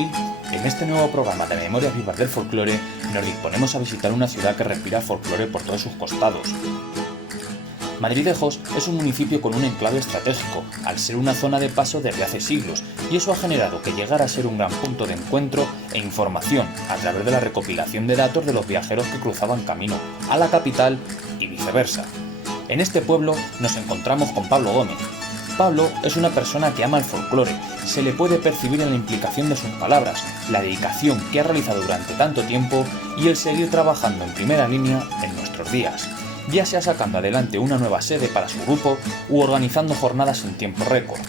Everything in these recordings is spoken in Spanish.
Hoy, en este nuevo programa de Memorias Vivas del Folclore, nos disponemos a visitar una ciudad que respira folclore por todos sus costados. Madridejos es un municipio con un enclave estratégico, al ser una zona de paso desde hace siglos, y eso ha generado que llegara a ser un gran punto de encuentro e información a través de la recopilación de datos de los viajeros que cruzaban camino a la capital y viceversa. En este pueblo nos encontramos con Pablo Gómez. Pablo es una persona que ama el folclore, se le puede percibir en la implicación de sus palabras, la dedicación que ha realizado durante tanto tiempo y el seguir trabajando en primera línea en nuestros días, ya sea sacando adelante una nueva sede para su grupo u organizando jornadas en tiempo récord.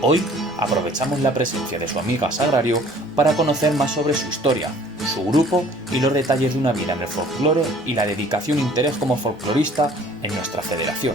Hoy aprovechamos la presencia de su amiga Sagrario para conocer más sobre su historia, su grupo y los detalles de una vida en el folclore y la dedicación e interés como folclorista en nuestra federación.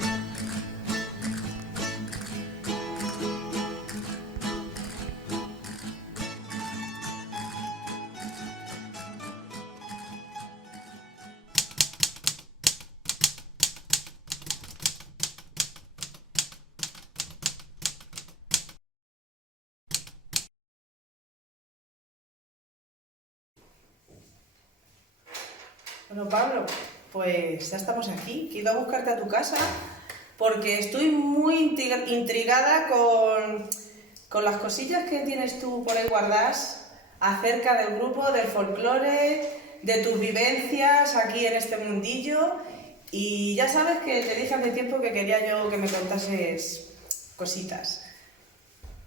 Bueno, Pablo, pues ya estamos aquí, que he ido a buscarte a tu casa porque estoy muy intrigada con las cosillas que tienes tú por ahí guardadas acerca del grupo, del folclore, de tus vivencias aquí en este mundillo. Y ya sabes que te dije hace tiempo que quería yo que me contases cositas.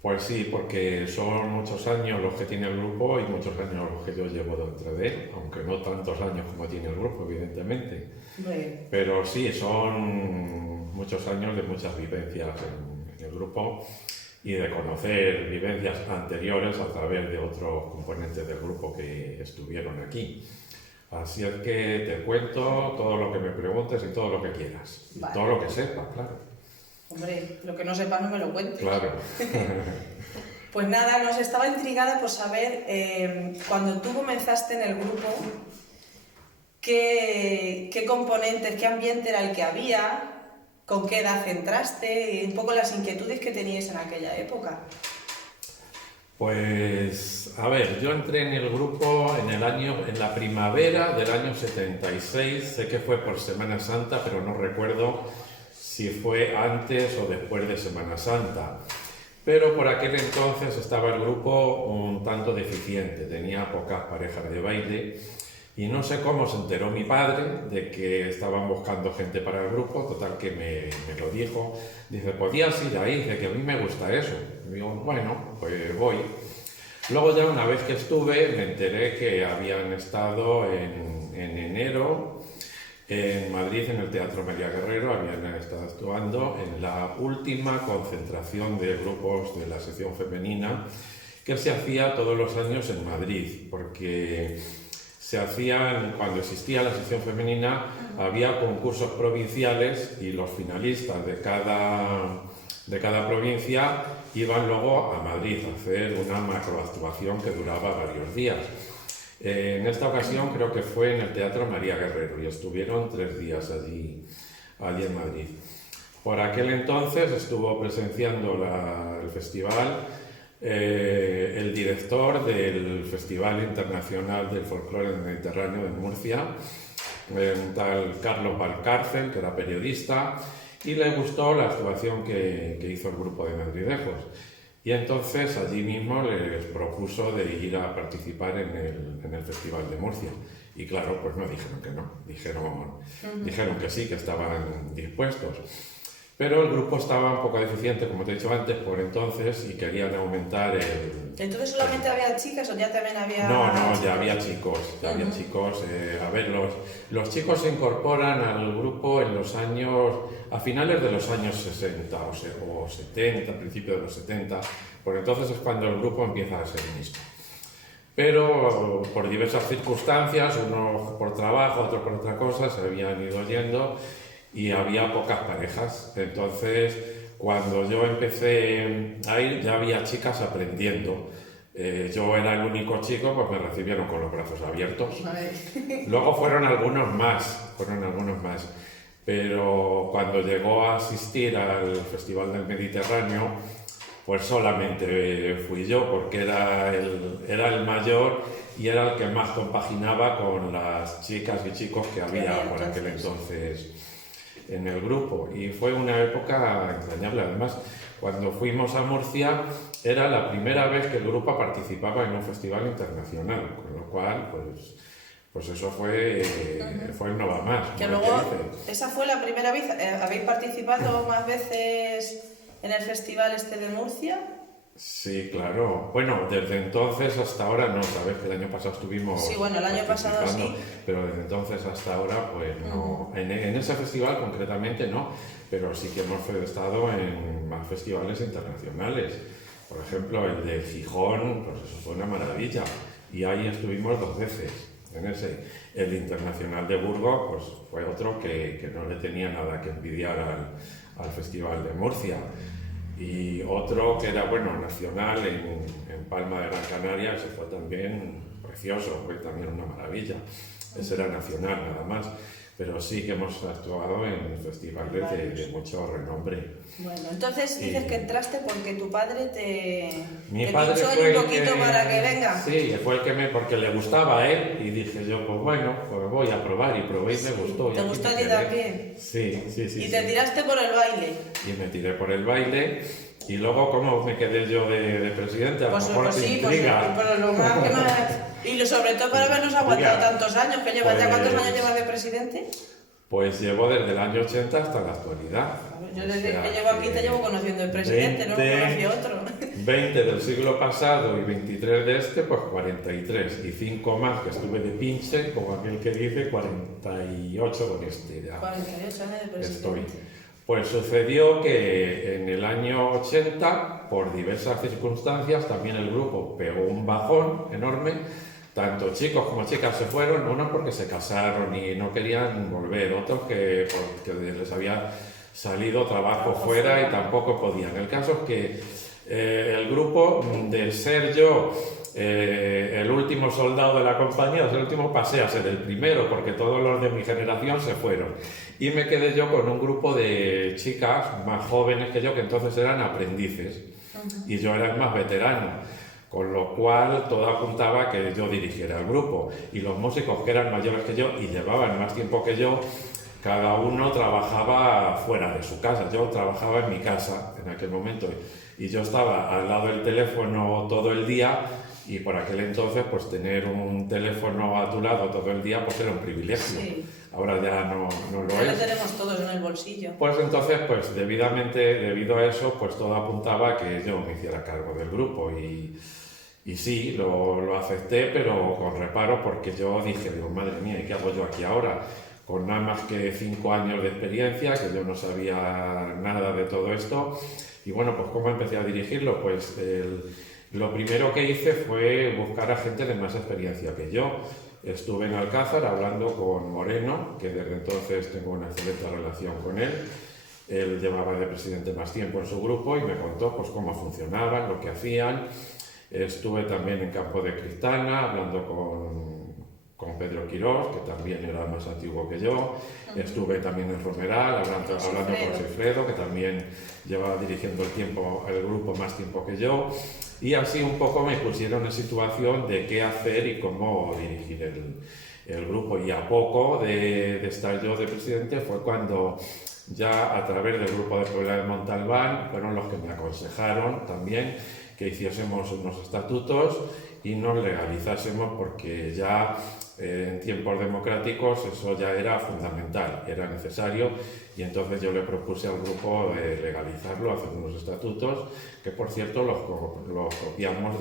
Pues sí, porque son muchos años los que tiene el grupo y muchos años los que yo llevo dentro de él, aunque no tantos años como tiene el grupo, evidentemente. Bueno. Pero sí, son muchos años de muchas vivencias en el grupo y de conocer vivencias anteriores a través de otros componentes del grupo que estuvieron aquí. Así es que te cuento todo lo que me preguntes y todo lo que quieras. Vale. Todo lo que sepas, claro. Hombre, lo que no sepas no me lo cuentes. Claro. Pues nada, nos estaba intrigada por saber, cuando tú comenzaste en el grupo, qué componentes, qué ambiente era el que había, con qué edad entraste y un poco las inquietudes que teníais en aquella época. Pues, a ver, yo entré en el grupo en la primavera del año 76, sé que fue por Semana Santa, pero no recuerdo si fue antes o después de Semana Santa. Pero por aquel entonces estaba el grupo un tanto deficiente, tenía pocas parejas de baile y no sé cómo se enteró mi padre de que estaban buscando gente para el grupo, total que me lo dijo. Dice, ¿podías ir ahí? Dice que a mí me gusta eso. Y digo, bueno, pues voy. Luego ya una vez que estuve me enteré que habían estado en enero en Madrid, en el Teatro María Guerrero, habían estado actuando en la última concentración de grupos de la sección femenina que se hacía todos los años en Madrid, porque se hacían, cuando existía la sección femenina, había concursos provinciales y los finalistas de cada provincia iban luego a Madrid a hacer una macroactuación que duraba varios días. En esta ocasión creo que fue en el Teatro María Guerrero y estuvieron 3 días allí en Madrid. Por aquel entonces estuvo presenciando el festival el director del Festival Internacional del Folclore del Mediterráneo de Murcia, un tal Carlos Valcárcel, que era periodista, y le gustó la actuación que hizo el grupo de Madridejos. Y entonces allí mismo les propuso de ir a participar en el Festival de Murcia. Y claro, pues no dijeron que no, dijeron que sí, que estaban dispuestos. Pero el grupo estaba un poco deficiente, como te he dicho antes, por entonces, y querían aumentar el... ¿Entonces solamente había chicas o ya también había...? No, ya había chicos, había chicos. A ver, los chicos se incorporan al grupo a finales de los años 60 o 70, a principios de los 70, por entonces es cuando el grupo empieza a ser mixto. Pero por diversas circunstancias, unos por trabajo, otros por otra cosa, se habían ido yendo y había pocas parejas. Entonces, cuando yo empecé a ir, ya había chicas aprendiendo. Yo era el único chico, pues me recibieron con los brazos abiertos. Luego fueron algunos más. Pero cuando llegó a asistir al Festival del Mediterráneo, pues solamente fui yo, porque era el mayor y era el que más compaginaba con las chicas y chicos que había por aquel entonces en el grupo. Y fue una época entrañable. Además, cuando fuimos a Murcia, era la primera vez que el grupo participaba en un festival internacional, con lo cual, pues eso fue no va más. Que luego, esa fue la primera vez. ¿Habéis participado más veces en el festival este de Murcia? Sí, claro. Bueno, desde entonces hasta ahora no, sabes que el año pasado estuvimos... Sí, bueno, el año pasado sí. Pero desde entonces hasta ahora, pues no. En ese festival concretamente no, pero sí que hemos estado en más festivales internacionales. Por ejemplo, el de Gijón, pues eso fue una maravilla. Y ahí estuvimos 2 veces. En ese. El internacional de Burgos, pues fue otro que no le tenía nada que envidiar al Festival de Murcia. Y otro que era, bueno, nacional en Palma de Gran Canaria, ese fue también precioso, fue también una maravilla. Ese era nacional nada más, pero sí que hemos actuado en festivales de mucho renombre. Bueno, entonces dices que entraste porque tu padre te padre pinchó ahí un poquito para que venga. Sí, fue el que porque le gustaba a él y dije yo, pues bueno, pues voy a probar y probé y me gustó. ¿Te gustó a ti también? Sí. ¿Y te tiraste por el baile? Y me tiré por el baile. Y luego, ¿cómo me quedé yo de presidente? A lo mejor te intriga. Pues lo más que más... Y sobre todo para habernos aguantado tantos años, que llevas ya, ¿cuántos años llevas de presidente? Pues llevo desde el año 80 hasta la actualidad. Yo desde que llevo aquí te llevo conociendo el presidente, no conocí otro. 20 del siglo pasado y 23 de este, pues 43. Y 5 más que estuve de pinche, como aquel que dice, 48 con este ya. 48 años de presidente. Estoy. Pues sucedió que en el año 80, por diversas circunstancias, también el grupo pegó un bajón enorme. Tanto chicos como chicas se fueron, unos porque se casaron y no querían volver, otros que porque les había salido trabajo fuera y tampoco podían. El caso es que el grupo, de ser yo el último soldado de la compañía, el último, pasé a ser el primero, porque todos los de mi generación se fueron. Y me quedé yo con un grupo de chicas más jóvenes que yo, que entonces eran aprendices, y yo era el más veterano. Con lo cual todo apuntaba a que yo dirigiera el grupo. Y los músicos que eran mayores que yo y llevaban más tiempo que yo, cada uno trabajaba fuera de su casa. Yo trabajaba en mi casa en aquel momento y yo estaba al lado del teléfono todo el día, y por aquel entonces pues tener un teléfono a tu lado todo el día pues era un privilegio. Sí. Ahora ya no lo es. Ya lo tenemos todos en el bolsillo. Pues entonces, pues debido a eso, pues todo apuntaba a que yo me hiciera cargo del grupo y sí, lo acepté, pero con reparo, porque yo dije, digo, madre mía, ¿y qué hago yo aquí ahora? Con nada más que 5 años de experiencia, que yo no sabía nada de todo esto. Y bueno, pues ¿cómo empecé a dirigirlo? Pues lo primero que hice fue buscar a gente de más experiencia que yo. Estuve en Alcázar hablando con Moreno, que desde entonces tengo una excelente relación con él. Él llevaba de presidente más tiempo en su grupo y me contó pues cómo funcionaban, lo que hacían. Estuve también en Campo de Cristana hablando con Pedro Quirós, que también era más antiguo que yo. Estuve también en Romeral hablando con Sigfredo, que también llevaba dirigiendo el grupo más tiempo que yo. Y así un poco me pusieron en situación de qué hacer y cómo dirigir el grupo. Y a poco de estar yo de presidente fue cuando ya a través del grupo de Puebla de Montalbán fueron los que me aconsejaron también que hiciésemos unos estatutos y nos legalizásemos, porque ya en tiempos democráticos eso ya era fundamental, era necesario, y entonces yo le propuse al grupo legalizarlo, hacer unos estatutos, que por cierto los copiamos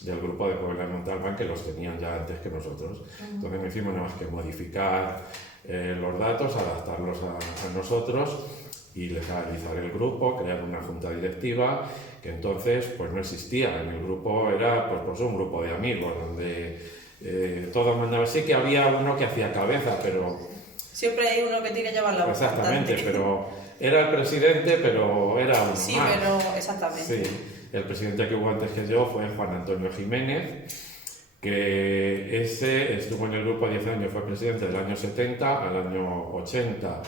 del grupo de Puebla de Montalbán, que los tenían ya antes que nosotros. Entonces no hicimos nada más que modificar los datos, adaptarlos a nosotros y legalizar el grupo, crear una junta directiva, que entonces pues no existía. En el grupo era pues un grupo de amigos, donde todos mandaban. Sí que había uno que hacía cabeza, pero... Siempre hay uno que tiene que llevar la voz. Exactamente, pero era el presidente, pero era uno sí, más. pero exactamente. Sí, el presidente que hubo antes que yo fue Juan Antonio Jiménez, que ese estuvo en el grupo 10 años, fue presidente del año 70 al año 80.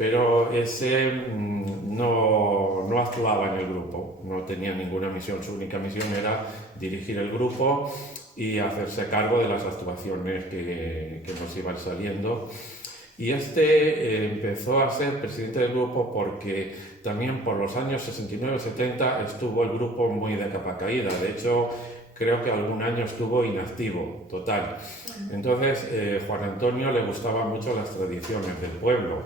pero ese no actuaba en el grupo, no tenía ninguna misión, su única misión era dirigir el grupo y hacerse cargo de las actuaciones que nos iban saliendo. Y empezó a ser presidente del grupo porque también por los años 69-70 estuvo el grupo muy de capa caída. De hecho, creo que algún año estuvo inactivo, total. Entonces, Juan Antonio le gustaban mucho las tradiciones del pueblo.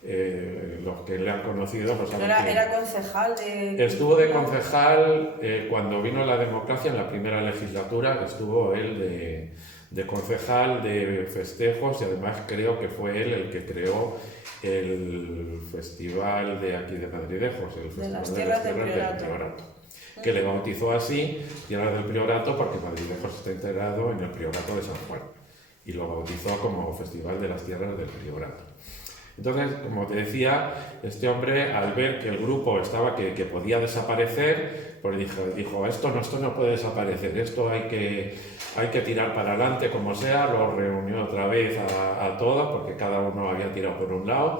Los que le han conocido pues saben que era concejal de... Estuvo de concejal cuando vino la democracia en la primera legislatura, estuvo él de concejal de festejos y además creo que fue él el que creó el festival de aquí de Madridejos, el Festival de las Tierras del Priorato, que le bautizó así, Tierras del Priorato, porque Madridejos está integrado en el Priorato de San Juan y lo bautizó como Festival de las Tierras del Priorato. Entonces, como te decía, este hombre al ver que el grupo estaba que podía desaparecer, pues dijo esto no puede desaparecer, esto hay que tirar para adelante como sea, lo reunió otra vez a todos porque cada uno había tirado por un lado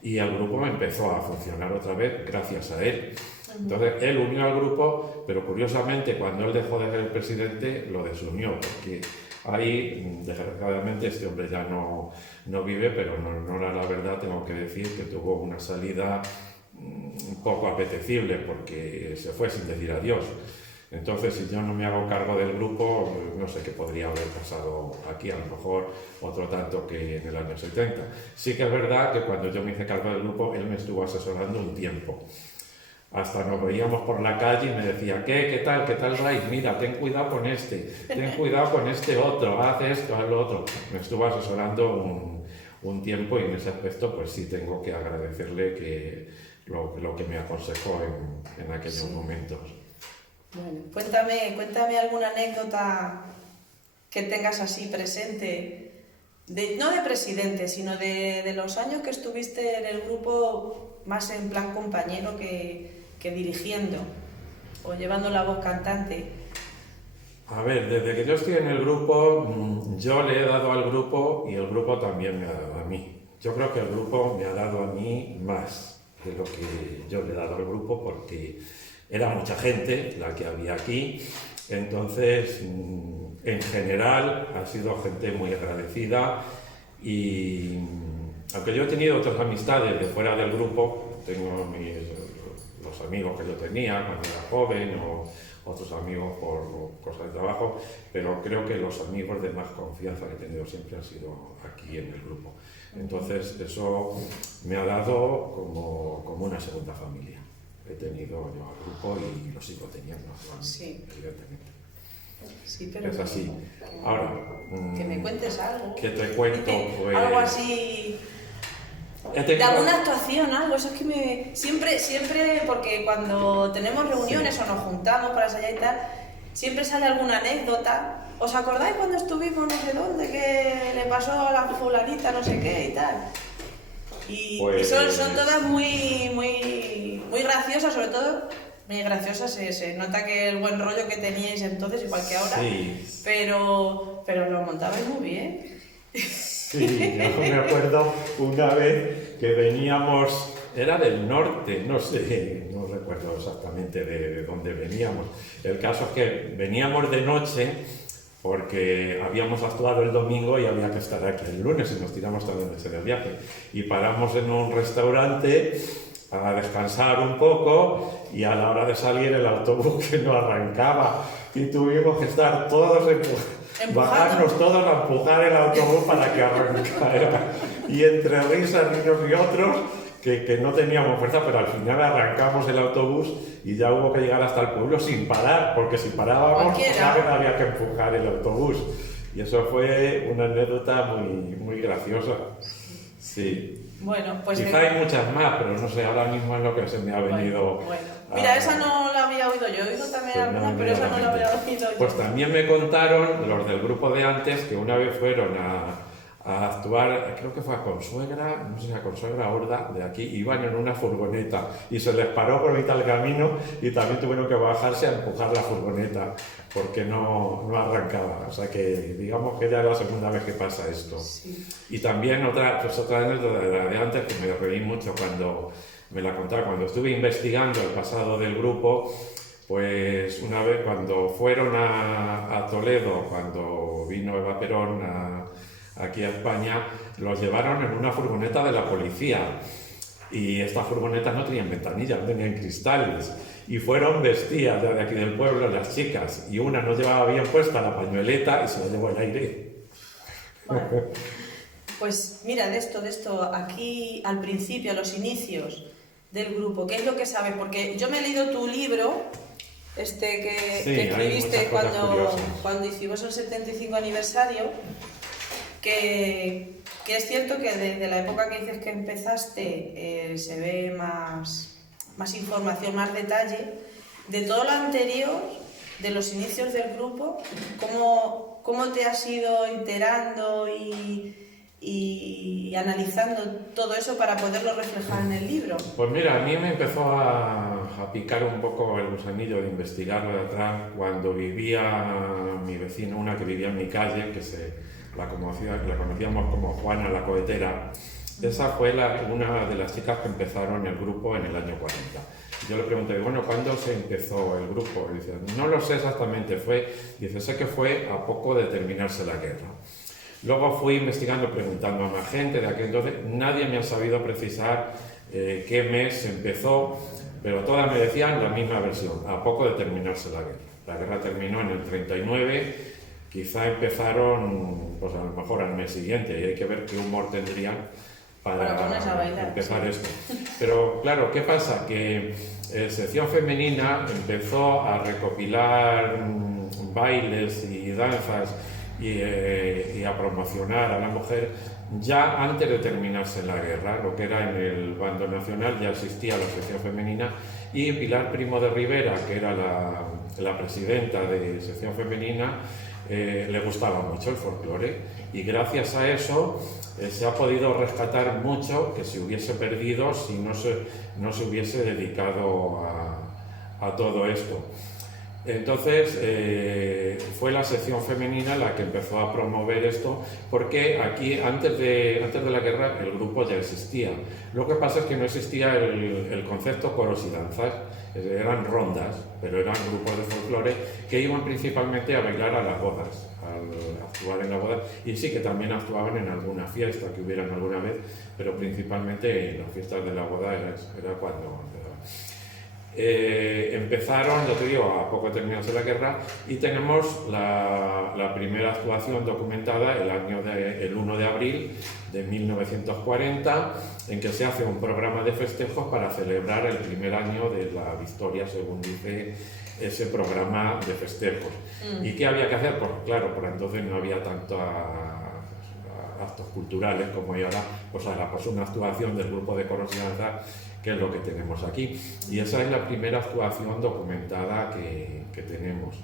y el grupo empezó a funcionar otra vez gracias a él. Entonces él unió al grupo, pero curiosamente cuando él dejó de ser el presidente lo desunió, porque ahí desgraciadamente este hombre ya no vive, pero no era la verdad, tengo que decir que tuvo una salida un poco apetecible porque se fue sin decir adiós. Entonces, si yo no me hago cargo del grupo, no sé qué podría haber pasado aquí, a lo mejor otro tanto que en el año 70. Sí que es verdad que cuando yo me hice cargo del grupo, él me estuvo asesorando un tiempo. Hasta nos veíamos por la calle y me decía, ¿qué tal vais? Mira, ten cuidado con ten cuidado con este otro, haz esto, haz lo otro. Me estuvo asesorando un tiempo y en ese aspecto pues sí tengo que agradecerle que lo que me aconsejó en aquellos momentos. Bueno, cuéntame alguna anécdota que tengas así presente, no de presidente, sino de los años que estuviste en el grupo, más en plan compañero que dirigiendo o llevando la voz cantante. A ver, desde que yo estoy en el grupo, yo le he dado al grupo y el grupo también me ha dado a mí. Yo creo que el grupo me ha dado a mí más de lo que yo le he dado al grupo porque era mucha gente la que había aquí, entonces en general ha sido gente muy agradecida y aunque yo he tenido otras amistades de fuera del grupo, tengo los amigos que yo tenía cuando era joven o otros amigos por cosas de trabajo, pero creo que los amigos de más confianza que he tenido siempre han sido aquí en el grupo. Entonces eso me ha dado como una segunda familia. He tenido yo al grupo y lo sigo teniendo, sí, evidentemente. Sí, pero es así. Ahora, que me cuentes algo. ¿Qué te cuento? Pues, algo así, de alguna actuación, algo. Eso es que siempre, porque cuando tenemos reuniones o nos juntamos para ensayar y tal, siempre sale alguna anécdota. ¿Os acordáis cuando estuvimos no sé dónde, que le pasó a la fulanita no sé qué y tal? Y son todas muy graciosas, sobre todo muy graciosas. Se nota que el buen rollo que teníais entonces, igual que ahora, sí. pero lo montabais muy bien. Sí, yo me acuerdo una vez que veníamos, era del norte, no recuerdo exactamente de dónde veníamos. El caso es que veníamos de noche porque habíamos actuado el domingo y había que estar aquí el lunes y nos tiramos toda la noche del viaje. Y paramos en un restaurante a descansar un poco y a la hora de salir el autobús que no arrancaba y tuvimos que estar todos bajarnos todos a empujar el autobús para que arrancara. Y entre risas unos y otros, que no teníamos fuerza, pero al final arrancamos el autobús y ya hubo que llegar hasta el pueblo sin parar, porque si parábamos había que empujar el autobús. Y eso fue una anécdota muy graciosa. Sí. Bueno, pues quizá hay muchas más, pero no sé, ahora mismo es lo que se me ha venido. Bueno. Mira, esa no la había oído yo, he oído también algunas, pero esa no la había oído yo. Pues también me contaron los del grupo de antes que una vez fueron a actuar, creo que fue a Consuegra, no sé si a Consuegra Horda, de aquí, iban en una furgoneta y se les paró por mitad del camino y también tuvieron que bajarse a empujar la furgoneta porque no arrancaba. O sea que digamos que ya es la segunda vez que pasa esto. Sí. Y también otra anécdota de antes que me reí mucho cuando me la contaron, cuando estuve investigando el pasado del grupo. Pues una vez cuando fueron a Toledo, cuando vino Eva Perón aquí a España, los llevaron en una furgoneta de la policía. Y estas furgonetas no tenían ventanillas, no tenían cristales. Y fueron vestidas de aquí del pueblo las chicas. Y una no llevaba bien puesta la pañueleta y se la llevó el aire. Bueno, pues mira, de esto, aquí al principio, a los inicios del grupo, ¿qué es lo que sabes? Porque yo me he leído tu libro, que escribiste cuando hicimos el 75 aniversario, que es cierto que desde la época que dices que empezaste se ve más información, más detalle. De todo lo anterior, de los inicios del grupo, ¿cómo te has ido enterando y analizando todo eso para poderlo reflejar en el libro? Pues mira, a mí me empezó a picar un poco el gusanillo de investigarlo de atrás cuando vivía mi vecina, una que vivía en mi calle, que la conocíamos como Juana la Cohetera. Esa fue una de las chicas que empezaron el grupo en el año 40. Yo le pregunté, bueno, ¿cuándo se empezó el grupo? Y dice, no lo sé exactamente, sé que fue a poco de terminarse la guerra. Luego fui investigando, preguntando a más gente de aquel entonces, nadie me ha sabido precisar qué mes empezó, pero todas me decían la misma versión, a poco de terminarse la guerra. La guerra terminó en el 39, quizá empezaron, pues a lo mejor al mes siguiente, y hay que ver qué humor tendrían para empezar esto. Pero claro, ¿qué pasa? Que Sección Femenina empezó a recopilar bailes y danzas y a promocionar a la mujer ya antes de terminarse la guerra. Lo que era en el bando nacional ya existía la sección femenina, y Pilar Primo de Rivera, que era la presidenta de sección femenina, le gustaba mucho el folclore, y gracias a eso se ha podido rescatar mucho que se hubiese perdido si no se hubiese dedicado a todo esto. Entonces fue la sección femenina la que empezó a promover esto, porque aquí antes de la guerra el grupo ya existía. Lo que pasa es que no existía el concepto coros y danzas, eran rondas, pero eran grupos de folclore que iban principalmente a bailar a las bodas, a actuar en la boda, y sí que también actuaban en alguna fiesta que hubieran alguna vez, pero principalmente en las fiestas de la boda era cuando empezaron, ya te digo, a poco de terminarse la guerra, y tenemos la primera actuación documentada el 1 de abril de 1940, en que se hace un programa de festejos para celebrar el primer año de la victoria, según dice ese programa de festejos. ¿Y qué había que hacer? Pues claro, por entonces no había tantos actos culturales como hay ahora, pues ahora pues una actuación del grupo de coros y danza, que es lo que tenemos aquí. Y esa es la primera actuación documentada que tenemos.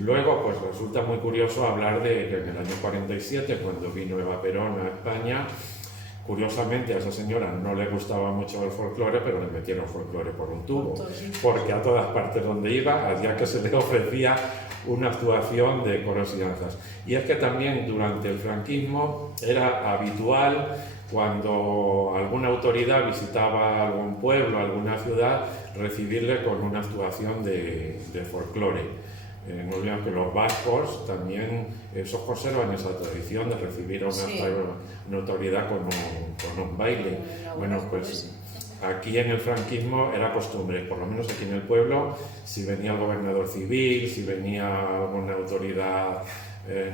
Luego, pues resulta muy curioso hablar de que en el año 47, cuando vino Eva Perón a España, curiosamente a esa señora no le gustaba mucho el folclore, pero le metieron folclore por un tubo, porque a todas partes donde iba, había que se le ofrecía una actuación de coros y danzas. Y es que también durante el franquismo era habitual, cuando alguna autoridad visitaba algún pueblo, alguna ciudad, recibirle con una actuación de folclore. No olvidemos que los vascos también esos conservan esa tradición de recibir a una autoridad con un baile. Bueno, pues aquí en el franquismo era costumbre, por lo menos aquí en el pueblo, si venía el gobernador civil, si venía alguna autoridad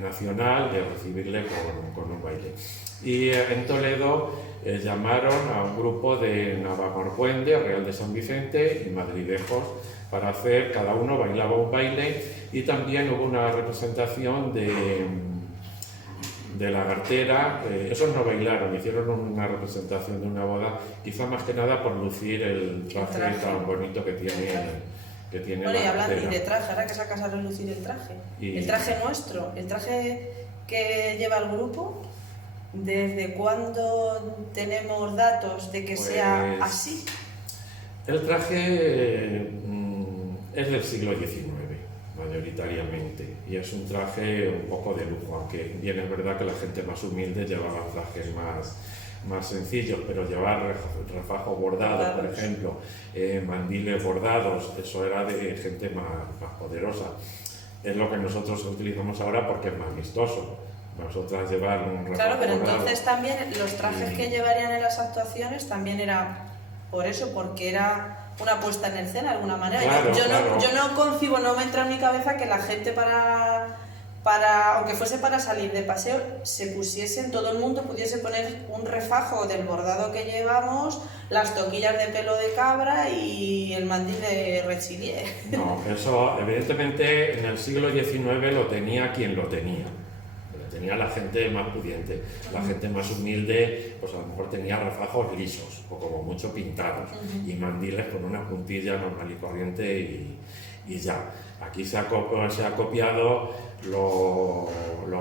nacional, de recibirle con un baile. Y en Toledo llamaron a un grupo de Navarrete, Real de San Vicente y Madridejos para hacer, cada uno bailaba un baile, y también hubo una representación de Lagartera. Esos no bailaron, hicieron una representación de una boda, quizá más que nada por lucir el traje tan bonito que tiene bueno, y hablando Lagartera. de traje, ahora que sacas a relucir el traje nuestro, el traje que lleva el grupo, ¿Desde cuándo tenemos datos de que sea así? El traje es del siglo XIX, mayoritariamente, y es un traje un poco de lujo, aunque bien es verdad que la gente más humilde llevaba trajes más sencillos, pero llevar refajos bordados, por ejemplo, mandiles bordados, eso era de gente más poderosa. Es lo que nosotros utilizamos ahora porque es más vistoso. Nosotras llevar un refajo Claro, pero bordado, entonces también los trajes que llevarían en las actuaciones también era por eso, porque era una puesta en escena de alguna manera. Claro, yo no concibo, no me entra en mi cabeza que la gente aunque fuese para salir de paseo, todo el mundo pudiese poner un refajo del bordado que llevamos, las toquillas de pelo de cabra y el mandil de rechilier. No, eso evidentemente en el siglo XIX lo tenía quien lo tenía. Lo tenía la gente más pudiente. La gente más humilde, pues a lo mejor tenía refajos lisos o como mucho pintados y mandiles con una puntilla normal y corriente y ya. Aquí se ha copiado lo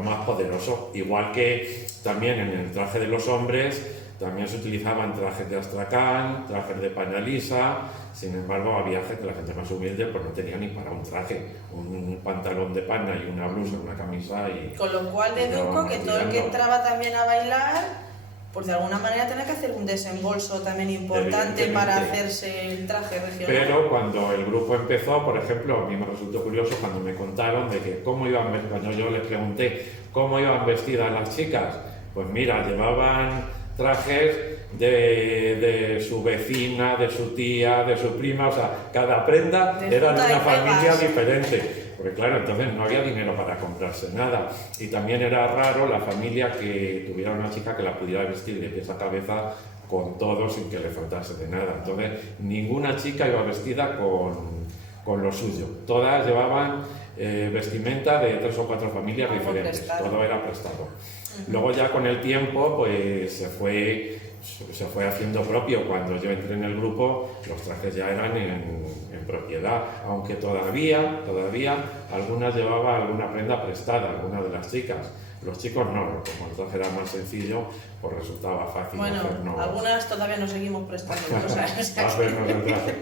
más poderoso, igual que también en el traje de los hombres también se utilizaban trajes de astracán, trajes de paña lisa. Sin embargo, había gente, la gente más humilde, pues no tenía ni para un traje, un pantalón de paña y una blusa, una camisa y... Con lo cual deduzco que todo el que entraba también a bailar, pues de alguna manera tenía que hacer un desembolso también importante para hacerse el traje regional. Pero cuando el grupo empezó, por ejemplo, a mí me resultó curioso cuando me contaron de que cuando yo les pregunté cómo iban vestidas las chicas, pues mira, llevaban trajes de su vecina, de su tía, de su prima, o sea, cada prenda era de una familia diferente. Porque claro, entonces no había dinero para comprarse nada. Y también era raro la familia que tuviera una chica que la pudiera vestir de pies a cabeza con todo sin que le faltase de nada. Entonces ninguna chica iba vestida con lo suyo. Todas llevaban vestimenta de 3 o 4 familias diferentes. Prestado. Todo era prestado. Luego ya con el tiempo pues se fue haciendo propio. Cuando yo entré en el grupo los trajes ya eran en propiedad, aunque todavía algunas llevaban alguna prenda prestada, algunas de las chicas. Los chicos no, como el traje era más sencillo, pues resultaba fácil hacernos... algunas todavía nos seguimos prestando cosas. hacernos el traje.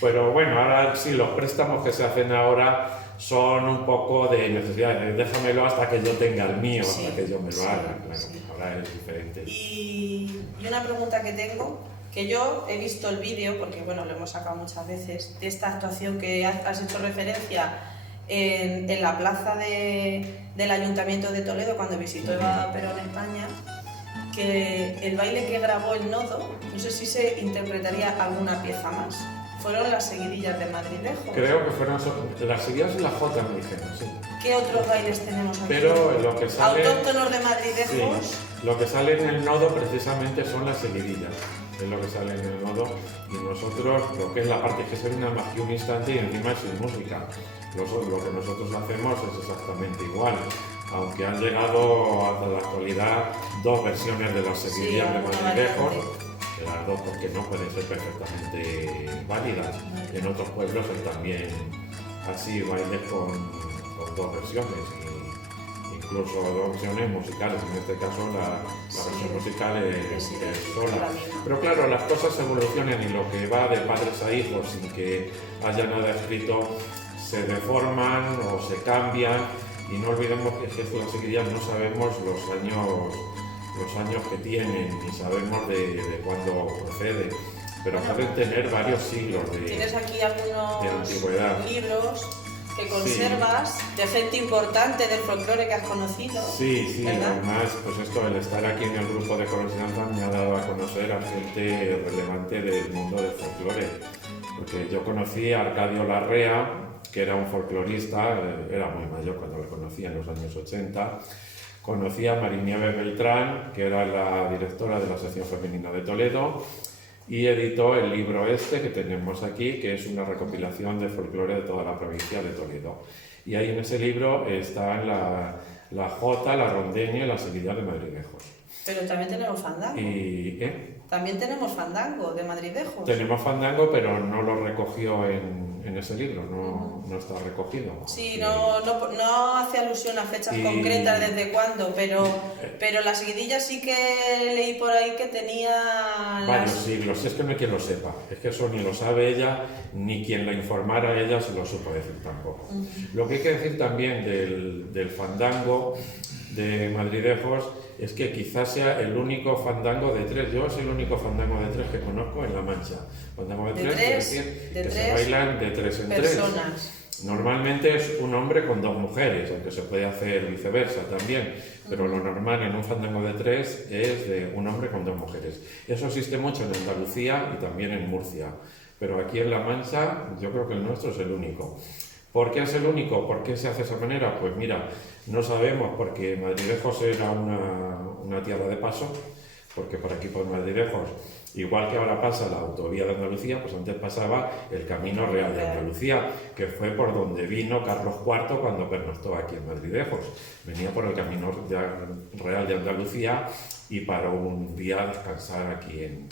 Pero bueno, ahora sí, los préstamos que se hacen ahora son un poco de necesidad, déjamelo hasta que yo tenga el mío, hasta que yo me lo haga, claro, ahora es diferente. Y una pregunta que tengo, que yo he visto el vídeo, porque bueno, lo hemos sacado muchas veces, de esta actuación que has hecho referencia en la plaza del Ayuntamiento de Toledo, cuando visitó Eva Perón España, que el baile que grabó el Nodo, no sé si se interpretaría alguna pieza más. Fueron las seguidillas de Madridejos. Creo que fueron las seguidillas y la Jota, me dijeron, sí. ¿Qué otros bailes tenemos aquí? Pero lo que sale... Autóctonos de Madridejos. Sí, lo que sale en el Nodo precisamente son las seguidillas. Es lo que sale en el Nodo. Y nosotros, lo que es la parte que se una más que un instante y encima es sin música. Lo que nosotros hacemos es exactamente igual. Aunque han llegado hasta la actualidad 2 versiones de las seguidillas de Madridejos. Las 2 porque no pueden ser perfectamente válidas. En otros pueblos hay también así bailes con 2 versiones, incluso 2 versiones musicales. En este caso la versión musical es sola. Pero claro, las cosas evolucionan y lo que va de padres a hijos sin que haya nada escrito se deforman o se cambian. Y no olvidemos que las seguidillas no sabemos los años que tienen, ni sabemos de cuándo procede, pero pueden tener varios siglos Tienes aquí algunos de antigüedad. Libros que conservas, de gente importante del folclore que has conocido. Sí, ¿verdad? Además, pues esto, el estar aquí en el grupo de Coros y Danza me ha dado a conocer a gente relevante del mundo del folclore, porque yo conocí a Arcadio Larrea, que era un folclorista, era muy mayor cuando lo conocí en los años 80. Conocí a Marinieves Beltrán, que era la directora de la sección femenina de Toledo, y editó el libro este que tenemos aquí, que es una recopilación de folclore de toda la provincia de Toledo. Y ahí en ese libro están la jota, la rondeña y la seguidilla de Madridejos. Pero también tenemos fandango. También tenemos fandango de Madridejos. Tenemos fandango, pero no lo recogió en ese libro, no está recogido. Sí, no hace alusión a fechas concretas desde cuándo, pero la seguidilla sí que leí por ahí que tenía... Varios siglos, es que no hay quien lo sepa, es que eso ni lo sabe ella, ni quien la informara a ella se lo supo decir tampoco. Lo que hay que decir también del fandango de Madridejos es que quizás sea el único fandango de tres. Yo es el único fandango de tres que conozco en La Mancha. Fandango de tres, es decir, que se bailan de tres en personas. Tres. Normalmente es un hombre con dos mujeres, aunque se puede hacer viceversa también, pero lo normal en un fandango de tres es de un hombre con dos mujeres. Eso existe mucho en Andalucía y también en Murcia, pero aquí en La Mancha yo creo que el nuestro es el único. ¿Por qué es el único? ¿Por qué se hace de esa manera? Pues mira, no sabemos, porque Madridejos era una tierra de paso, porque por aquí por Madridejos, igual que ahora pasa la autovía de Andalucía, pues antes pasaba el Camino Real de Andalucía, que fue por donde vino Carlos IV cuando pernoctó aquí en Madridejos. Venía por el Camino Real de Andalucía y paró un día a descansar aquí en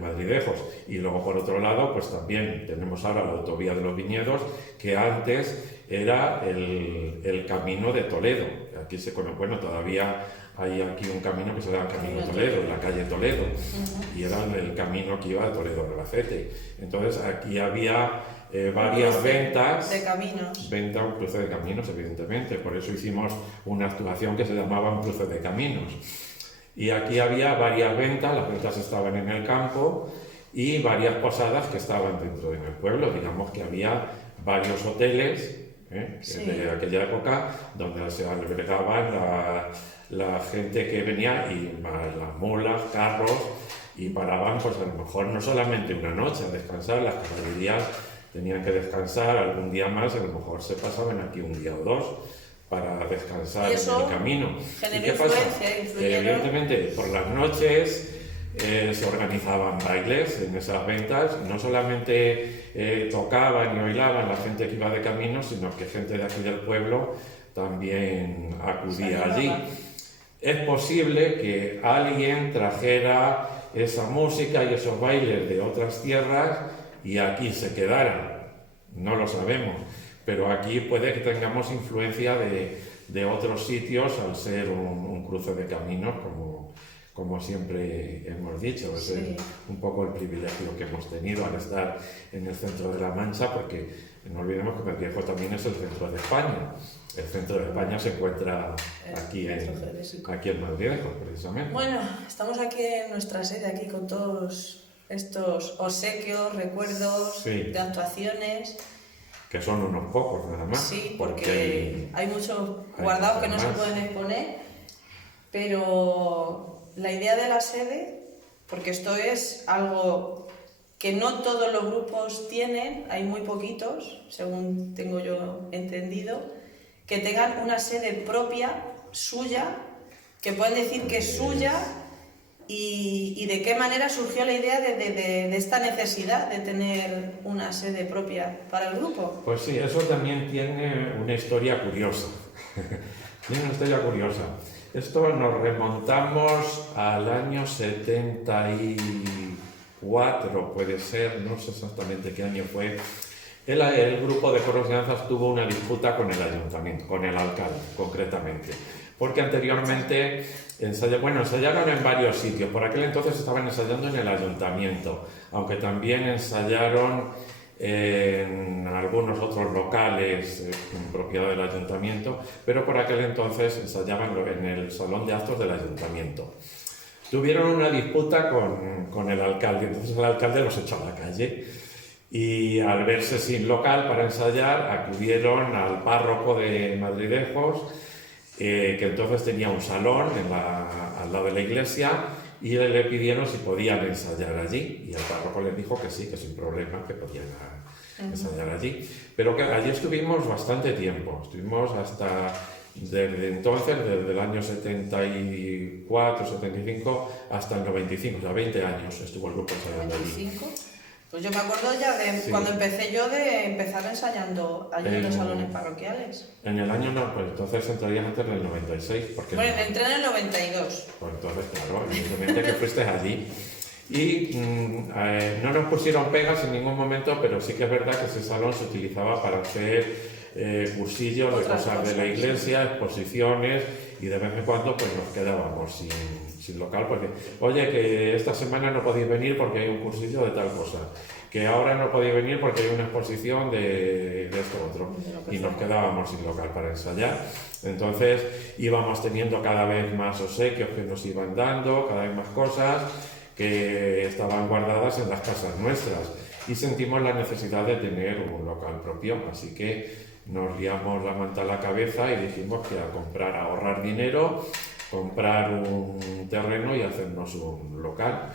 Madridejos. Y luego por otro lado pues también tenemos ahora la autovía de los Viñedos, que antes era el camino de Toledo. Aquí se conoce, bueno, todavía hay aquí un camino que se llama Camino Toledo, la calle Toledo, y era el camino que iba de Toledo a Albacete. Entonces aquí había varias ventas de caminos. Un cruce de caminos, evidentemente, por eso hicimos una actuación que se llamaba un cruce de caminos. Y aquí había varias ventas, las ventas estaban en el campo y varias posadas que estaban dentro del pueblo. Digamos que había varios hoteles de aquella época donde se albergaban la gente que venía y las mulas, carros, y paraban pues a lo mejor no solamente una noche a descansar, las caballerías tenían que descansar algún día más, a lo mejor se pasaban aquí un día o dos para descansar en el camino. ¿Y qué pasa? Evidentemente, por las noches se organizaban bailes en esas ventas. No solamente tocaban y bailaban la gente que iba de camino, sino que gente de aquí del pueblo también acudía allí. Es posible que alguien trajera esa música y esos bailes de otras tierras y aquí se quedaran. No lo sabemos. Pero aquí puede que tengamos influencia de otros sitios al ser un cruce de caminos, como siempre hemos dicho. Ese es un poco el privilegio que hemos tenido al estar en el centro de La Mancha, porque no olvidemos que Madridejos también es el centro de España. El centro de España se encuentra aquí en Madridejos, precisamente. Bueno, estamos aquí en nuestra sede, aquí con todos estos obsequios, recuerdos de actuaciones. Que son unos pocos nada más. Sí, porque hay muchos guardados que no se pueden exponer, pero la idea de la sede, porque esto es algo que no todos los grupos tienen, hay muy poquitos, según tengo yo entendido, que tengan una sede propia, suya, que pueden decir que es suya. ¿Y de qué manera surgió la idea de esta necesidad de tener una sede propia para el grupo? Pues sí, eso también tiene una historia curiosa. Tiene una historia curiosa. Esto nos remontamos al año 74, puede ser, no sé exactamente qué año fue. El grupo de coros y danzas tuvo una disputa con el ayuntamiento, con el alcalde concretamente. Porque anteriormente ensayaron en varios sitios. Por aquel entonces estaban ensayando en el ayuntamiento, aunque también ensayaron en algunos otros locales en propiedad del ayuntamiento, pero por aquel entonces ensayaban en el salón de actos del ayuntamiento. Tuvieron una disputa con el alcalde, entonces el alcalde los echó a la calle. Y al verse sin local para ensayar, acudieron al párroco de Madridejos, que entonces tenía un salón al lado de la iglesia, y le pidieron si podían ensayar allí, y el párroco les dijo que sí, que sin problema, que podían ensayar allí. Pero que allí estuvimos bastante tiempo, estuvimos desde entonces, desde el año 74, 75 hasta el 95, o sea, 20 años estuvo el grupo ensayando allí. Pues yo me acuerdo ya de Sí. cuando empecé yo de empezar ensayando allí en los En- salones parroquiales. En el año no, pues entonces entrarías antes del 96, porque Bueno, entré en el 92. pues entonces, claro, evidentemente que fuiste allí. Y no nos pusieron pegas en ningún momento, pero sí que es verdad que ese salón se utilizaba para hacer cursillos de Otras cosas de la cosas, iglesia, exposiciones, y de vez en cuando pues nos quedábamos sin local, porque, oye, que esta semana no podéis venir porque hay un cursillo de tal cosa, que ahora no podéis venir porque hay una exposición de esto otro, De lo que y nos fuera. quedábamos sin local para ensayar. Entonces íbamos teniendo cada vez más obsequios que nos iban dando, cada vez más cosas que estaban guardadas en las casas nuestras, y sentimos la necesidad de tener un local propio, así que nos liamos la manta a la cabeza y dijimos que a ahorrar dinero, comprar un terreno y hacernos un local.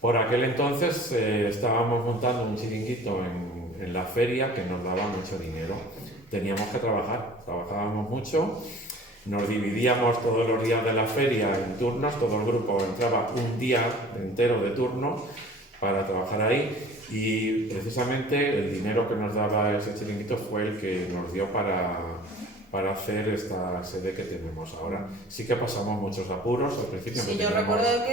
Por aquel entonces estábamos montando un chiringuito en la feria que nos daba mucho dinero. Teníamos que trabajar, trabajábamos mucho, nos dividíamos todos los días de la feria en turnos, todo el grupo entraba un día entero de turno para trabajar ahí, y precisamente el dinero que nos daba ese chiringuito fue el que nos dio para hacer esta sede que tenemos ahora. Sí que pasamos muchos apuros al principio. Sí, no yo teníamos- recuerdo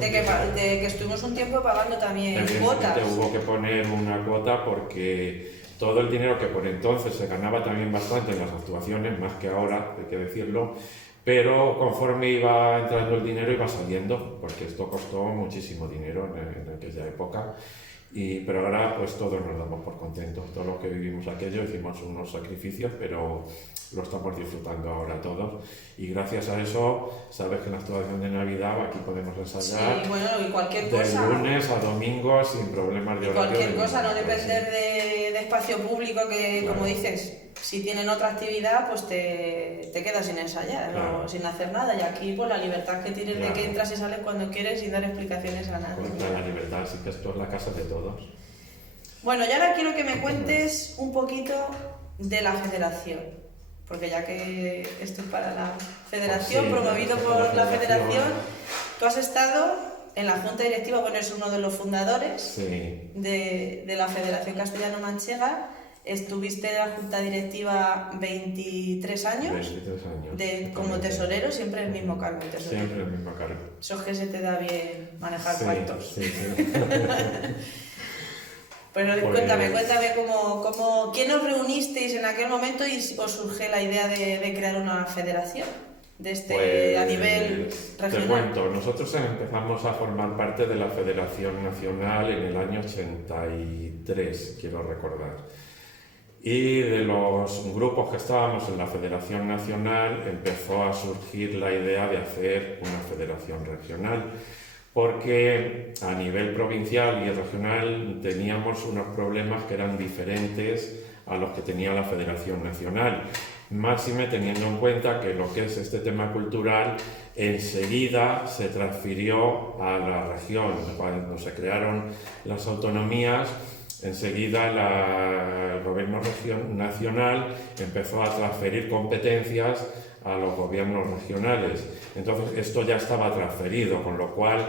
teníamos de que estuvimos un tiempo pagando también Evidentemente cuotas. hubo que poner una cuota porque todo el dinero que por entonces se ganaba también bastante en las actuaciones, más que ahora, hay que decirlo, pero conforme iba entrando el dinero iba saliendo, porque esto costó muchísimo dinero en aquella época. Pero ahora pues todos nos damos por contentos, todos los que vivimos aquello hicimos unos sacrificios, pero lo estamos disfrutando ahora todos, y gracias a eso sabes que en la actuación de Navidad aquí podemos ensayar Sí, bueno, y cualquier de cosa. lunes a domingo sin problemas de Y horario. cualquier cosa, no ningún tipo, depender de espacio público que, Claro. como dices, si tienen otra actividad, pues te quedas sin ensayar, Claro. o sin hacer nada. Y aquí, pues la libertad que tienes de Claro. que entras y sales cuando quieres sin dar explicaciones a nadie. Contra la libertad, así que esto es la casa de todos. Bueno, y ahora quiero que me cuentes un poquito de la federación, porque ya que esto es para la federación, Pues sí, promovido para por la federación. federación, tú has estado en la junta directiva, bueno, eres uno de los fundadores Sí, de la Federación Castellano-Manchega, estuviste en la junta directiva 23 años, 23 años. como exactamente. tesorero, siempre el mismo cargo, tesorero. Siempre el mismo cargo. Eso es que se te da bien manejar Sí, cuartos. sí, sí. Pero Pues- cuéntame quién os reunisteis en aquel momento y os surge la idea de crear una federación a nivel Te regional. cuento, nosotros empezamos a formar parte de la Federación Nacional en el año 83, quiero recordar. Y de los grupos que estábamos en la Federación Nacional empezó a surgir la idea de hacer una federación regional, porque a nivel provincial y regional teníamos unos problemas que eran diferentes a los que tenía la Federación Nacional. Máxime teniendo en cuenta que lo que es este tema cultural enseguida se transfirió a la región. Cuando se crearon las autonomías, enseguida el gobierno nacional empezó a transferir competencias a los gobiernos regionales. Entonces esto ya estaba transferido, con lo cual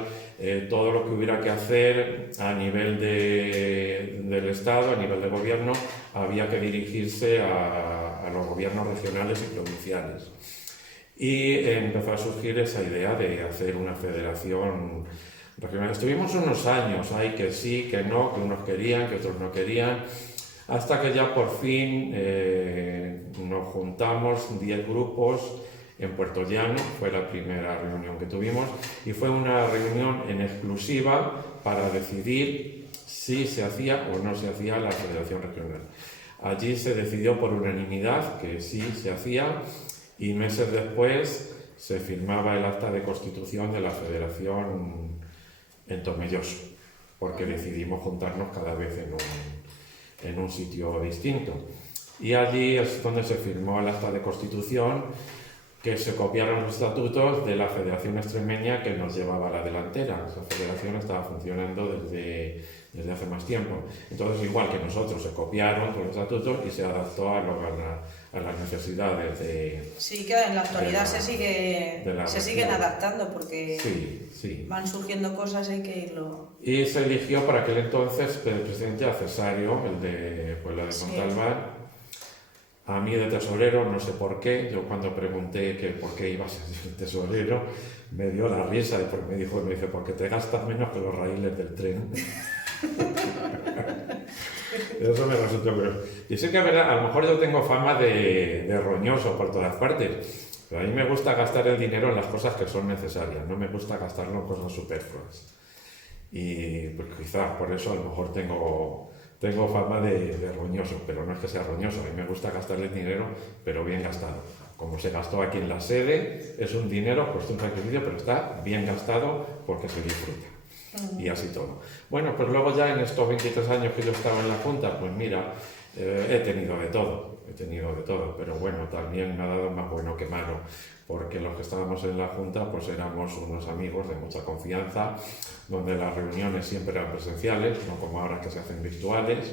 todo lo que hubiera que hacer a nivel del Estado, a nivel de gobierno, había que dirigirse a los gobiernos regionales y provinciales. Y empezó a surgir esa idea de hacer una federación regional. Estuvimos unos años ahí que sí, que no, que unos querían, que otros no querían, hasta que ya por fin nos juntamos 10 grupos en Puerto Llano. Fue la primera reunión que tuvimos y fue una reunión en exclusiva para decidir si se hacía o no se hacía la federación regional. Allí se decidió por unanimidad que sí se hacía, y meses después se firmaba el acta de constitución de la federación en Tomelloso, porque decidimos juntarnos cada vez en un sitio distinto. Y allí es donde se firmó el acta de constitución, que se copiaron los estatutos de la Federación Extremeña que nos llevaba a la delantera. Esa federación estaba funcionando desde hace más tiempo. Entonces, igual que nosotros, se copiaron todos los estatutos y se adaptó a a las necesidades de... Sí, que en la actualidad se siguen adaptando porque Sí. van surgiendo cosas, hay que irlo... Y se eligió para aquel entonces el presidente a Cesario, el de Puebla de Montalbán. A mí de tesorero, no sé por qué, yo cuando pregunté que por qué iba a ser tesorero, me dio la risa y me dice, porque te gastas menos que los raíles del tren. Eso me resultó curioso. Y sé que a lo mejor yo tengo fama de roñoso por todas partes, pero a mí me gusta gastar el dinero en las cosas que son necesarias, no me gusta gastarlo en cosas superfluas. Y pues quizás por eso a lo mejor tengo fama de roñoso, pero no es que sea roñoso, a mí me gusta gastar el dinero, pero bien gastado. Como se gastó aquí en la sede, es un dinero, cuesta un sacrificio, pero está bien gastado porque se disfruta. Y así todo. Bueno, pues luego ya en estos 23 años que yo estaba en la Junta, pues mira, he tenido de todo, pero bueno, también me ha dado más bueno que malo, porque los que estábamos en la Junta pues éramos unos amigos de mucha confianza, donde las reuniones siempre eran presenciales, no como ahora que se hacen virtuales.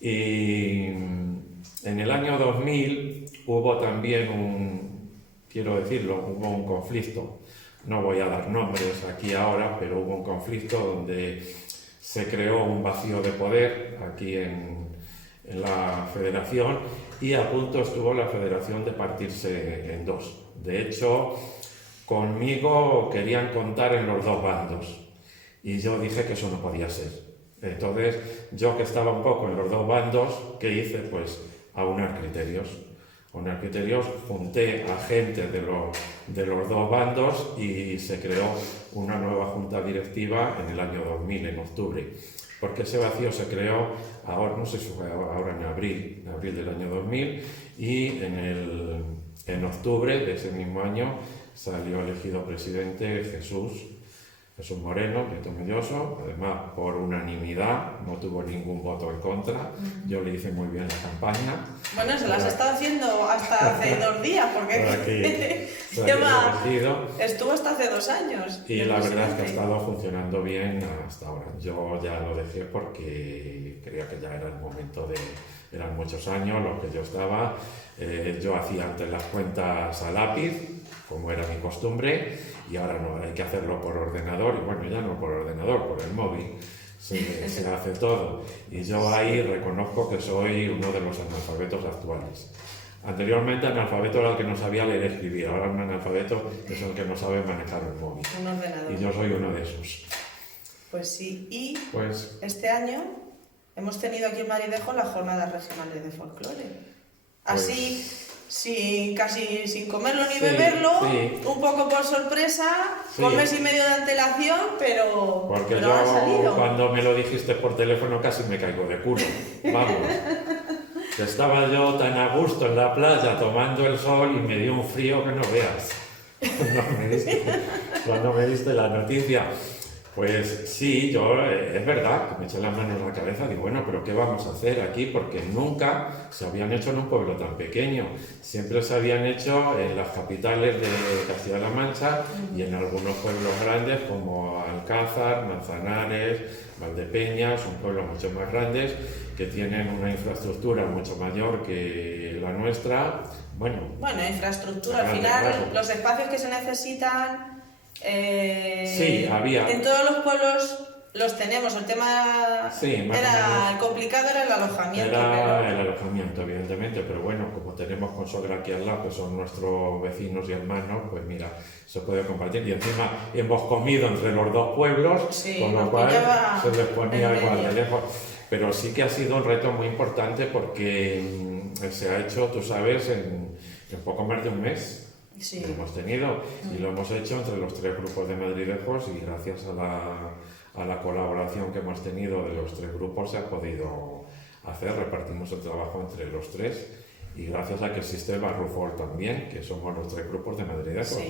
Y en el año 2000 hubo también hubo un conflicto. No voy a dar nombres aquí ahora, pero hubo un conflicto donde se creó un vacío de poder aquí en la federación y a punto estuvo la federación de partirse en dos. De hecho, conmigo querían contar en los dos bandos y yo dije que eso no podía ser. Entonces, yo que estaba un poco en los dos bandos, ¿qué hice? Pues aunar criterios. Junté a gente de los dos bandos y se creó una nueva junta directiva en el año 2000, en octubre. Porque ese vacío se creó, ahora no sé si fue ahora en abril del año 2000, y en octubre de ese mismo año salió elegido presidente Jesús Moreno, Prieto Melloso, además por unanimidad, no tuvo ningún voto en contra. Yo le hice muy bien la campaña. Bueno, se las he estado haciendo hasta hace 2 días, porque estuvo hasta hace 2 años. Y la verdad es que ha estado funcionando bien hasta ahora. Yo ya lo dejé porque creía que ya era el momento eran muchos años los que yo estaba. Yo hacía antes las cuentas a lápiz, como era mi costumbre, y ahora no, hay que hacerlo por ordenador, y bueno, ya no por ordenador, por el móvil, se hace todo. Y yo ahí reconozco que soy uno de los analfabetos actuales. Anteriormente analfabeto era el que no sabía leer y escribir, ahora un analfabeto es el que no sabe manejar el móvil. Un ordenador. Y yo soy uno de esos. Pues sí, y pues, este año hemos tenido aquí en Maridejo las jornadas regionales de folclore. Así... casi sin comerlo ni beberlo, un poco por sorpresa, con 1 mes y medio de antelación, pero yo ha salido. Cuando me lo dijiste por teléfono casi me caigo de culo, vamos. Que estaba yo tan a gusto en la playa tomando el sol y me dio un frío que no veas. Cuando me diste la noticia. Pues sí, es verdad que me eché las manos a la cabeza y digo, bueno, pero ¿qué vamos a hacer aquí? Porque nunca se habían hecho en un pueblo tan pequeño. Siempre se habían hecho en las capitales de Castilla-La Mancha y en algunos pueblos grandes como Alcázar, Manzanares, Valdepeñas, son pueblos mucho más grandes que tienen una infraestructura mucho mayor que la nuestra. Bueno, infraestructura, al final, claro. Los espacios que se necesitan... había. En todos los pueblos los tenemos. El tema complicado era el alojamiento. El alojamiento, evidentemente, pero bueno, como tenemos Consogra aquí al lado, que son nuestros vecinos y hermanos, pues mira, se puede compartir. Y encima hemos comido entre los dos pueblos, con lo cual se les ponía igual de lejos. Pero sí que ha sido un reto muy importante porque se ha hecho, tú sabes, en poco más de un mes. Sí. Lo hemos tenido y lo hemos hecho entre los 3 grupos de madridejos y gracias a la colaboración que hemos tenido de los 3 grupos se ha podido hacer, repartimos el trabajo entre los 3 y gracias a que existe el Barrufol también, que somos los 3 grupos de madridejos,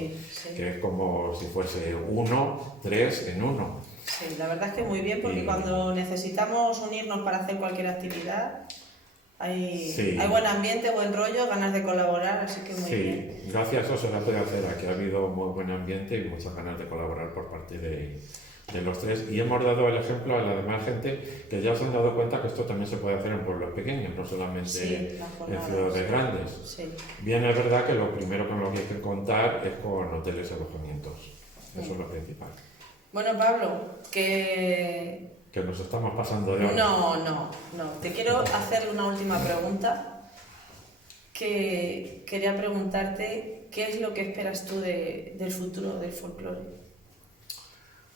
que es como si fuese 3 en 1. Sí, la verdad es que muy bien porque cuando necesitamos unirnos para hacer cualquier actividad... Hay buen ambiente, buen rollo, ganas de colaborar, así que muy bien. Gracias a eso se le puede hacer. Aquí ha habido muy buen ambiente y muchas ganas de colaborar por parte de de los tres, y hemos dado el ejemplo a la demás gente que ya se han dado cuenta que esto también se puede hacer en pueblos pequeños, no solamente Sí, en ciudades grandes. Sí. Bien, es verdad que lo primero con lo que hay que contar es con hoteles y alojamientos, eso es lo principal. Bueno, Pablo, que nos estamos pasando de hora. No. Te quiero hacer una última pregunta. Que quería preguntarte qué es lo que esperas tú del futuro del folclore.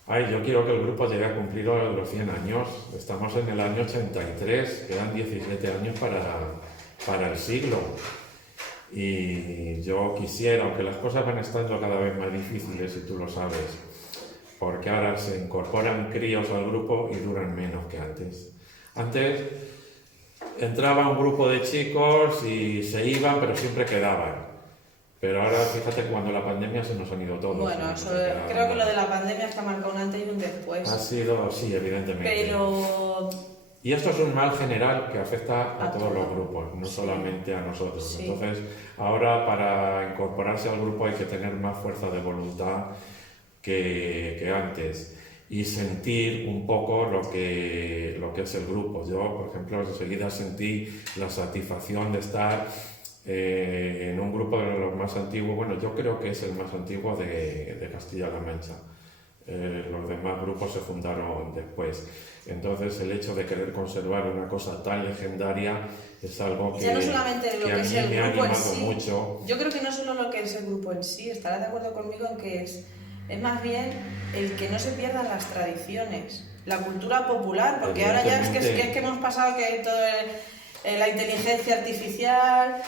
Ay, yo quiero que el grupo llegue a cumplir los 100 años. Estamos en el año 83, quedan 17 años para el siglo. Y yo quisiera, aunque las cosas van estando cada vez más difíciles, y tú lo sabes, porque ahora se incorporan críos al grupo y duran menos que antes. Antes entraba un grupo de chicos y se iban, pero siempre quedaban. Pero ahora fíjate, cuando la pandemia se nos han ido todos. Bueno, creo que lo de la pandemia está marcado un antes y un después. Ha sido, sí, evidentemente. Pero... Y esto es un mal general que afecta a todos los grupos, no solamente a nosotros. Sí. Entonces, ahora para incorporarse al grupo hay que tener más fuerza de voluntad que antes y sentir un poco lo que es el grupo. Yo, por ejemplo, enseguida sentí la satisfacción de estar en un grupo de los más antiguos. Bueno, yo creo que es el más antiguo de Castilla-La Mancha. Los demás grupos se fundaron después. Entonces, el hecho de querer conservar una cosa tan legendaria es algo que, ya no solamente lo que a que mí es el me ha grupo en animado sí, mucho. yo creo que no solo lo que es el grupo en sí, estarás de acuerdo conmigo en que es más bien el que no se pierdan las tradiciones, la cultura popular, porque ahora ya es que hemos pasado que todo la inteligencia artificial,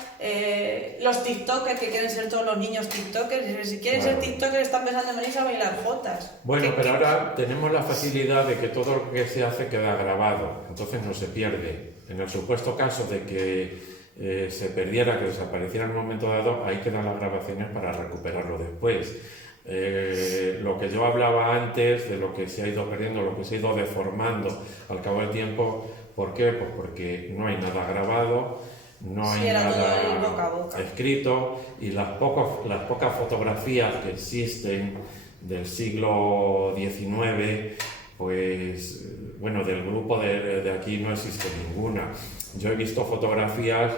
los tiktokers, que quieren ser todos los niños tiktokers, si quieren ser tiktokers están pensando en venirse a bailar jotas. Bueno, pero ahora tenemos la facilidad de que todo lo que se hace queda grabado, entonces no se pierde. En el supuesto caso de que se perdiera, que desapareciera en un momento dado, ahí quedan las grabaciones para recuperarlo después. Lo que yo hablaba antes de lo que se ha ido perdiendo, lo que se ha ido deformando al cabo del tiempo. ¿Por qué? Pues porque no hay nada grabado, no hay nada boca a boca. escrito, y las pocas fotografías que existen del siglo XIX, pues bueno, del grupo de aquí no existe ninguna. Yo he visto fotografías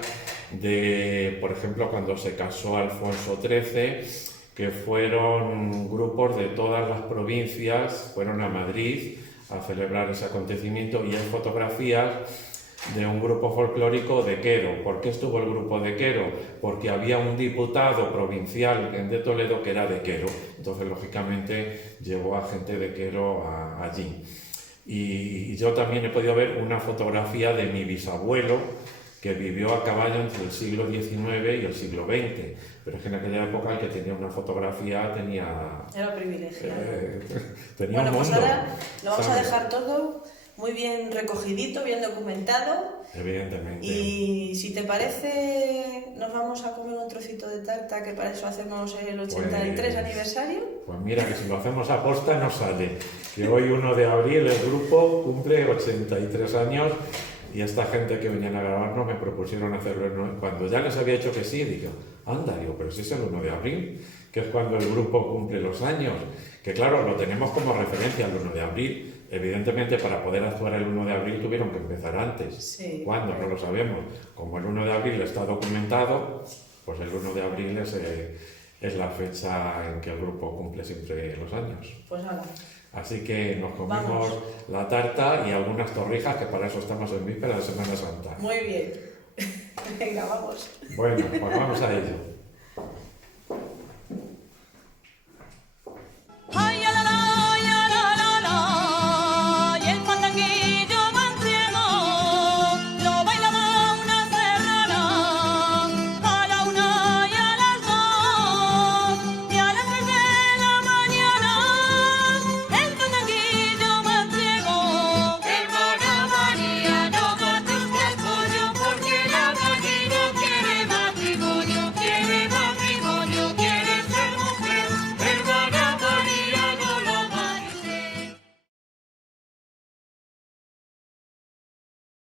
de, por ejemplo, cuando se casó Alfonso XIII, que fueron grupos de todas las provincias, fueron a Madrid a celebrar ese acontecimiento, y hay fotografías de un grupo folclórico de Quero. ¿Por qué estuvo el grupo de Quero? Porque había un diputado provincial de Toledo que era de Quero, entonces lógicamente llevó a gente de Quero allí. Y yo también he podido ver una fotografía de mi bisabuelo, que vivió a caballo entre el siglo XIX y el siglo XX, pero es que en aquella época el que tenía una fotografía era privilegiado. Tenía bueno, un pues mundo, ahora lo vamos ¿sabes? a dejar todo muy bien recogidito, bien documentado. Evidentemente. Y si te parece, nos vamos a comer un trocito de tarta, que para eso hacemos el 83 aniversario. Pues mira, que si lo hacemos a posta no sale. Que hoy 1 de abril el grupo cumple 83 años. Y esta gente que venían a grabarnos me propusieron hacerlo. Cuando ya les había dicho que sí, digo, anda, pero si es el 1 de abril, que es cuando el grupo cumple los años. Que claro, lo tenemos como referencia el 1 de abril. Evidentemente, para poder actuar el 1 de abril tuvieron que empezar antes. Sí, ¿cuándo? No lo sabemos. Como el 1 de abril está documentado, pues el 1 de abril es la fecha en que el grupo cumple siempre los años. Pues nada. Así que nos comemos la tarta y algunas torrijas, que para eso estamos en víspera de Semana Santa. Muy bien. Venga, vamos. Bueno, pues vamos a ello.